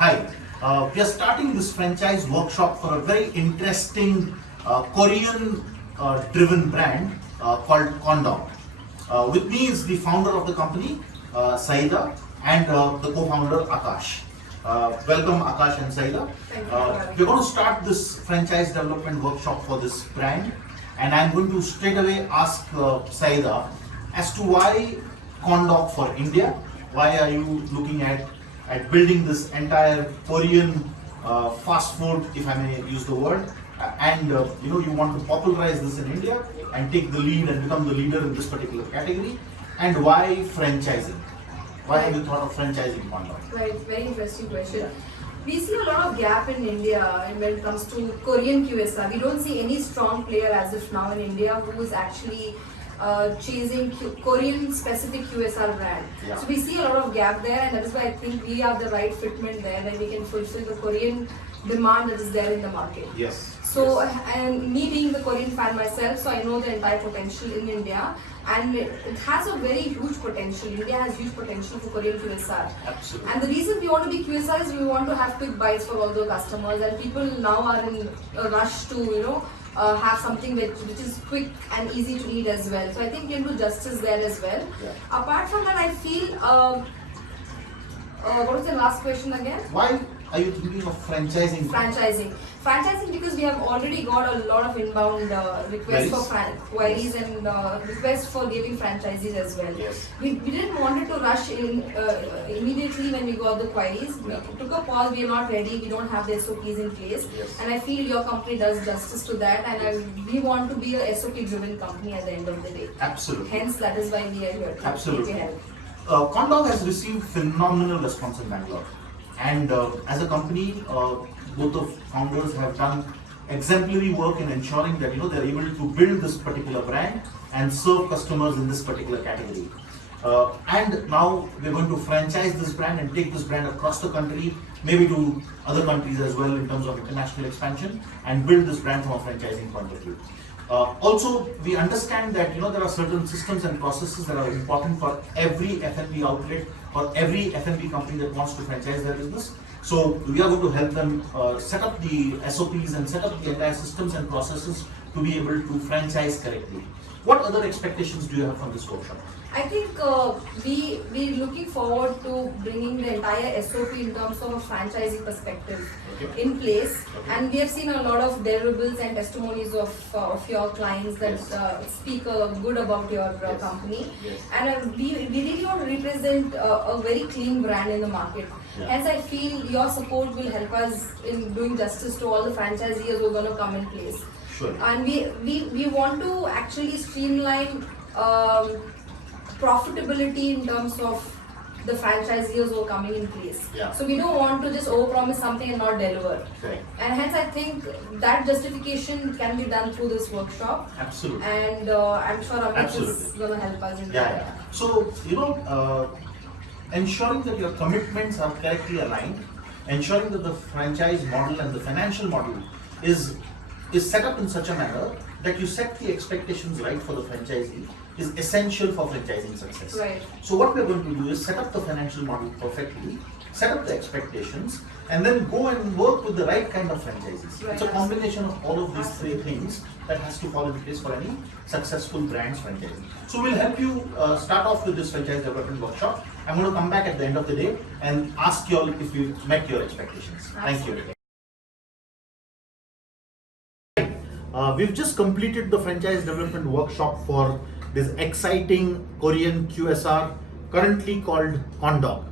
Hi, we are starting this franchise workshop for a very interesting Korean driven brand called Dawg. With me is the founder of the company, Saida, and the co-founder Akash. Welcome Akash and Saida. We're going to start this franchise development workshop for this brand, and I'm going to straight away ask Saida as to why Dawg for India. Why are you looking at building this entire Korean fast food, if I may use the word, and you want to popularize this in India and take the lead and become the leader in this particular category, and why franchising? Why have you thought of franchising Dawg? Right, very interesting question. We see a lot of gap in India when it comes to Korean QSR. We don't see any strong player as of now in India who is actually chasing Korean specific QSR brand. Yeah. So we see a lot of gap there, and that is why I think we are the right fitment there, that we can fulfill the Korean demand that is there in the market. Yes. So, and me being the Korean fan myself, so I know the entire potential in India, and it has a very huge potential. India has huge potential for Korean QSR. Absolutely. And the reason we want to be QSR is we want to have quick bites for all the customers, and people now are in a rush to, have something which is quick and easy to eat as well. So I think we can do justice there as well. Yeah. Apart from that, I feel, what was the last question again? Why are you thinking of franchising? Franchising because we have already got a lot of inbound requests for queries and requests for giving franchises as well. Yes. We didn't want it to rush in immediately when we got the queries. We took a pause. We are not ready. We don't have the SOPs in place. Yes. And I feel your company does justice to that. And we want to be a SOP driven company at the end of the day. Absolutely. Hence, that is why we are here. Absolutely. Dawg has received phenomenal response in Bangalore. And as a company, both the founders have done exemplary work in ensuring that they're able to build this particular brand and serve customers in this particular category. And now we're going to franchise this brand and take this brand across the country, maybe to other countries as well in terms of international expansion, and build this brand from a franchising point of view. Also, we understand that there are certain systems and processes that are important for every F&B outlet or every F&B company that wants to franchise their business. So we are going to help them set up the SOPs and set up the entire systems and processes to be able to franchise correctly. What other expectations do you have from this workshop? I think we're looking forward to bringing the entire SOP in terms of a franchising perspective in place. And we have seen a lot of deliverables and testimonies of your clients that speak good about your company. Yes. And we really want to represent a very clean brand in the market. Yeah. Hence, I feel your support will help us in doing justice to all the franchisees who are going to come in place. Sure. And we want to actually streamline profitability in terms of the franchisees who are coming in place. Yeah. So we don't want to just overpromise something and not deliver. Okay. And hence I think that justification can be done through this workshop. Absolutely. And I'm sure Amit is Absolutely. going to help us in Yeah. that. So, ensuring that your commitments are correctly aligned, ensuring that the franchise model and the financial model is set up in such a manner that you set the expectations right for the franchisee is essential for franchising success. Right. So what we're going to do is set up the financial model perfectly, set up the expectations, and then go and work with the right kind of franchisees. Right. It's a combination of all of these three things that has to fall into place for any successful brand's franchising. So we'll help you start off with this franchise development workshop. I'm going to come back at the end of the day and ask you all if you've met your expectations. Thank you. We've just completed the franchise development workshop for this exciting Korean QSR, currently called Dawg.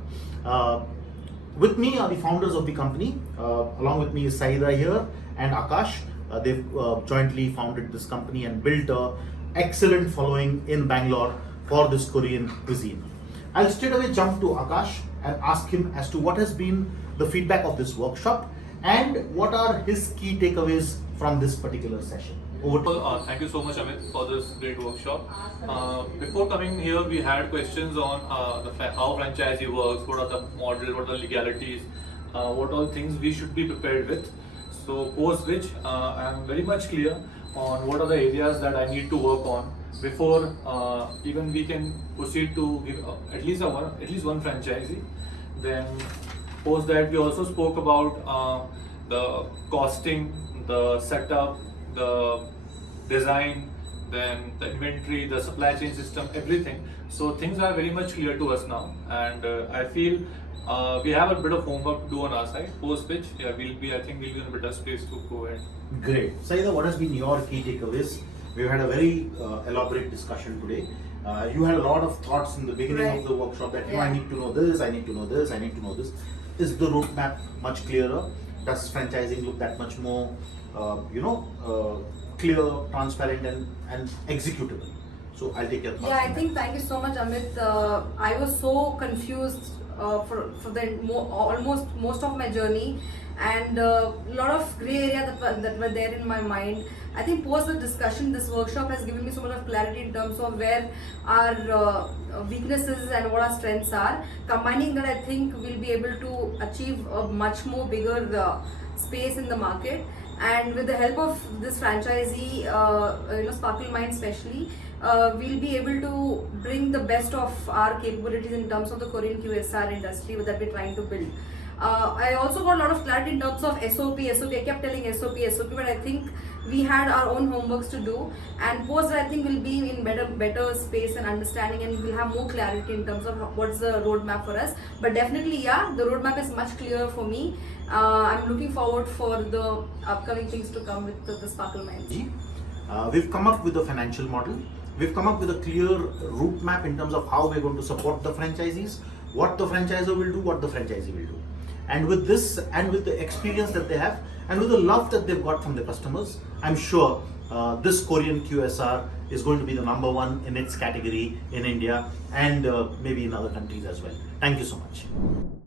With me are the founders of the company. Along with me is Saida here and Akash. They've jointly founded this company and built an excellent following in Bangalore for this Korean cuisine. I'll straight away jump to Akash and ask him as to what has been the feedback of this workshop and what are his key takeaways from this particular session. Over to you. Thank you so much, Amit, for this great workshop. Before coming here, we had questions on how franchisee works, what are the model, what are the legalities, what all things we should be prepared with. So post which, I am very much clear on what are the areas that I need to work on before even we can proceed to give at least one franchisee. Then Post that, we also spoke about the costing, the setup, the design, then the inventory, the supply chain system, everything. So things are very much clear to us now, and I feel we have a bit of homework to do on our side. Post which, yeah, I think we'll be in a better space to go ahead. Great. Saida, what has been your key takeaways? We've had a very elaborate discussion today. You had a lot of thoughts in the beginning Right. of the workshop that Yeah. I need to know this, I need to know this, I need to know this. Is the roadmap much clearer? Does franchising look that much more, clear, transparent, and executable? So I'll take your thoughts. Yeah, I on think that. thank you so much, Amit. I was so confused for the almost most of my journey, and a lot of grey area that were there in my mind. I think post the discussion, this workshop has given me so much of clarity in terms of where our weaknesses and what our strengths are. Combining that, I think we'll be able to achieve a much more bigger space in the market. And with the help of this franchisee, Sparkle Mind especially, we'll be able to bring the best of our capabilities in terms of the Korean QSR industry that we're trying to build. I also got a lot of clarity in terms of SOP. I kept telling SOP, but I think we had our own homeworks to do. And post, I think we'll be in better space and understanding, and we'll have more clarity in terms of what's the roadmap for us. But definitely, yeah, the roadmap is much clearer for me. I'm looking forward for the upcoming things to come with the Sparkle Minds. We've come up with a financial model. We've come up with a clear route map in terms of how we're going to support the franchisees, what the franchisor will do, what the franchisee will do. And with this, and with the experience that they have, and with the love that they've got from the customers, I'm sure this Korean QSR is going to be the #1 in its category in India and maybe in other countries as well. Thank you so much.